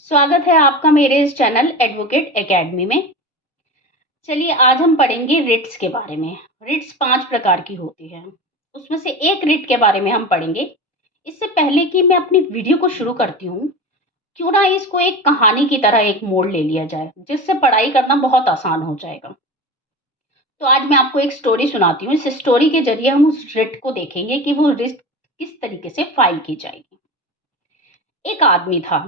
स्वागत है आपका मेरे इस चैनल एडवोकेट एकेडमी में। चलिए आज हम पढ़ेंगे रिट्स के बारे में। रिट्स 5 प्रकार की होती है, उसमें से एक रिट के बारे में हम पढ़ेंगे। इससे पहले कि मैं अपनी वीडियो को शुरू करती हूँ, क्यों ना इसको एक कहानी की तरह एक मोड़ ले लिया जाए, जिससे पढ़ाई करना बहुत आसान हो जाएगा। तो आज मैं आपको एक स्टोरी सुनाती हूँ। इस स्टोरी के जरिए हम उस रिट को देखेंगे कि वो रिट किस तरीके से फाइल की जाएगी। एक आदमी था।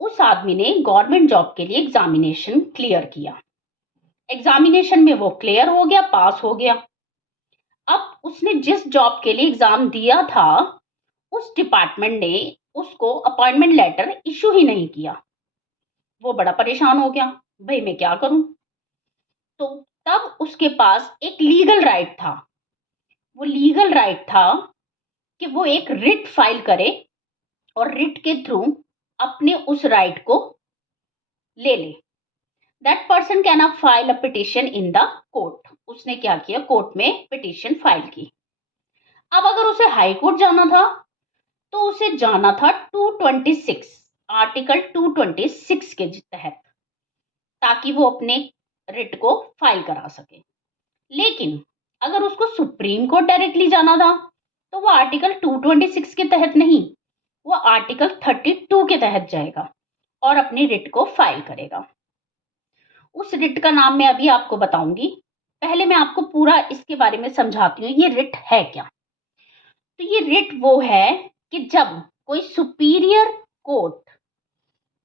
उस आदमी ने गवर्नमेंट जॉब के लिए एग्जामिनेशन क्लियर किया। एग्जामिनेशन में वो क्लियर हो गया, पास हो गया। अब उसने जिस जॉब के लिए एग्जाम दिया था, उस डिपार्टमेंट ने उसको अपॉइंटमेंट लेटर इशू ही नहीं किया। वो बड़ा परेशान हो गया, भाई मैं क्या करूं। तो तब उसके पास एक लीगल राइट था। वो लीगल राइट था कि वो एक रिट फाइल करे और रिट के थ्रू अपने उस राइट को ले ले। That person can file a petition in the court. उसने क्या किया, कोर्ट में पिटिशन फाइल की। अब अगर उसे हाई कोर्ट जाना था तो उसे जाना था 226 आर्टिकल 226 के तहत, ताकि वो अपने रिट को फाइल करा सके। लेकिन अगर उसको सुप्रीम कोर्ट डायरेक्टली जाना था तो वो आर्टिकल 226 के तहत नहीं, वो आर्टिकल 32 के तहत जाएगा और अपनी रिट को फाइल करेगा। उस रिट का नाम मैं अभी आपको बताऊंगी। पहले मैं आपको पूरा इसके बारे में समझाती हूँ, ये रिट है क्या। तो ये रिट वो है कि जब कोई सुपीरियर कोर्ट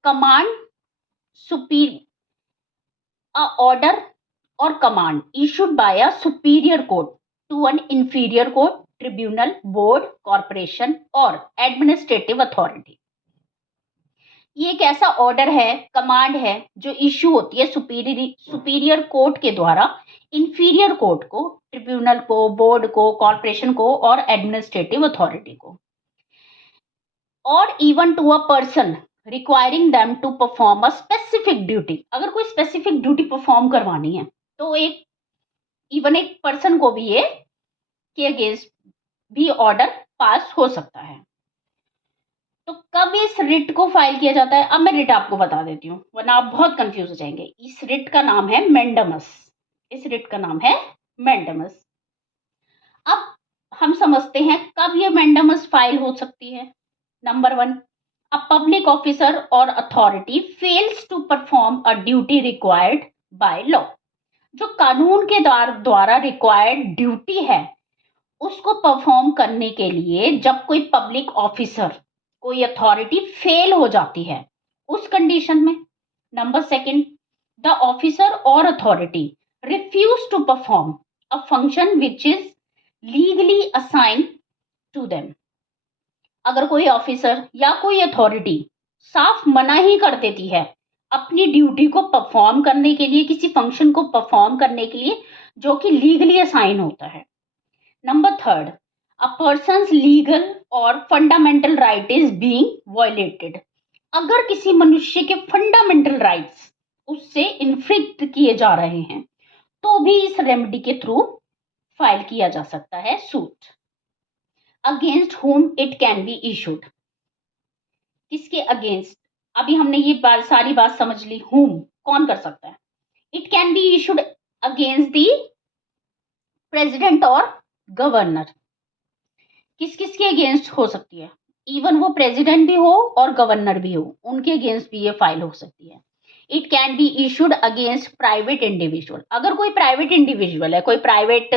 कमांड सुपीर ऑर्डर और command issued by a superior court to an inferior court, tribunal, board, corporation और एडमिनिस्ट्रेटिव अथॉरिटी। ये एक ऐसा ऑर्डर है, कमांड है जो इशू होती है सुपीरियर कोर्ट के द्वारा इंफीरियर कोर्ट को, ट्रिब्यूनल को, बोर्ड को, कॉर्पोरेशन को और एडमिनिस्ट्रेटिव अथॉरिटी को, और even to a person requiring them to perform a specific duty. अगर कोई स्पेसिफिक ड्यूटी परफॉर्म करवानी है तो एक इवन एक पर्सन को भी ये के अगेंस्ट भी ऑर्डर पास हो सकता है। तो कब इस रिट को फाइल किया जाता है, अब मैं रिट आपको बता देती हूँ वरना आप बहुत कंफ्यूज हो जाएंगे। इस रिट का नाम है मैंडेमस। इस रिट का नाम है मैंडेमस। अब हम समझते हैं कब ये मैंडेमस फाइल हो सकती है। Number 1, a public officer or authority fails to perform a duty required by law। जो कानून के द्वारा रिक्वायर्ड ड्यूटी है उसको परफॉर्म करने के लिए जब कोई पब्लिक ऑफिसर, कोई अथॉरिटी फेल हो जाती है, उस कंडीशन में। नंबर 2, द ऑफिसर और authority refuse to perform a function which is legally assigned to them. अगर कोई ऑफिसर या कोई अथॉरिटी साफ मना ही कर देती है अपनी ड्यूटी को परफॉर्म करने के लिए, किसी फंक्शन को परफॉर्म करने के लिए जो कि लीगली असाइन होता है। नंबर 3, अ पर्सन्स लीगल और fundamental right is being violated. अगर किसी मनुष्य के फंडामेंटल राइट्स उससे इन्फ्रिक्ट किए जा रहे हैं तो भी इस रेमेडी के थ्रू फाइल किया जा सकता है suit. Against whom it can be issued. किसके अगेंस्ट, अभी हमने ये सारी बात समझ ली। whom कौन कर सकता है। It can be issued against the president और गवर्नर। किस किस के अगेंस्ट हो सकती है, इवन वो प्रेसिडेंट भी हो और गवर्नर भी हो, उनके अगेंस्ट भी ये फाइल हो सकती है। It can be issued against private individual. अगर कोई प्राइवेट इंडिविजुअल है, कोई प्राइवेट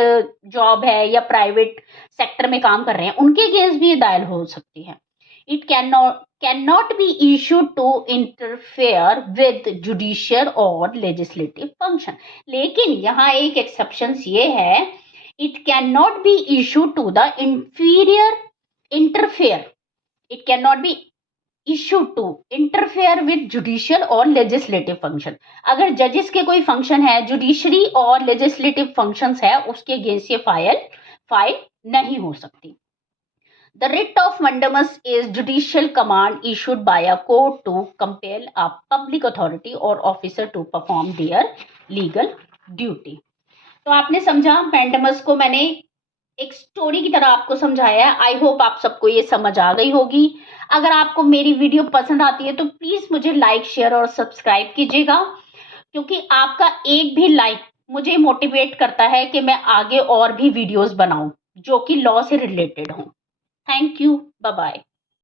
जॉब है या प्राइवेट सेक्टर में काम कर रहे हैं, उनके अगेंस्ट भी ये दायर हो सकती है। It can not be issued to interfere with judicial और लेजिस्लेटिव फंक्शन। लेकिन यहाँ एक एक्सेप्शन ये है, it cannot be issued to the it cannot be issued to interfere with judicial और legislative function। अगर जजेस के कोई फंक्शन है, जुडिशरी और लेजिस्लेटिव फंक्शंस है, उसके अगेंस्ट ये फाइल नहीं हो सकती। The writ of mandamus is judicial command issued by a court to compel a public authority or officer to perform their legal duty। तो आपने समझा, मैंडेमस को मैंने एक स्टोरी की तरह आपको समझाया है। आई होप आप सबको ये समझ आ गई होगी। अगर आपको मेरी वीडियो पसंद आती है तो प्लीज़ मुझे लाइक, शेयर और सब्सक्राइब कीजिएगा, क्योंकि आपका एक भी लाइक मुझे मोटिवेट करता है कि मैं आगे और भी वीडियोज़ बनाऊँ, जो कि लॉ से रिलेटेड हों। Thank you. Bye bye.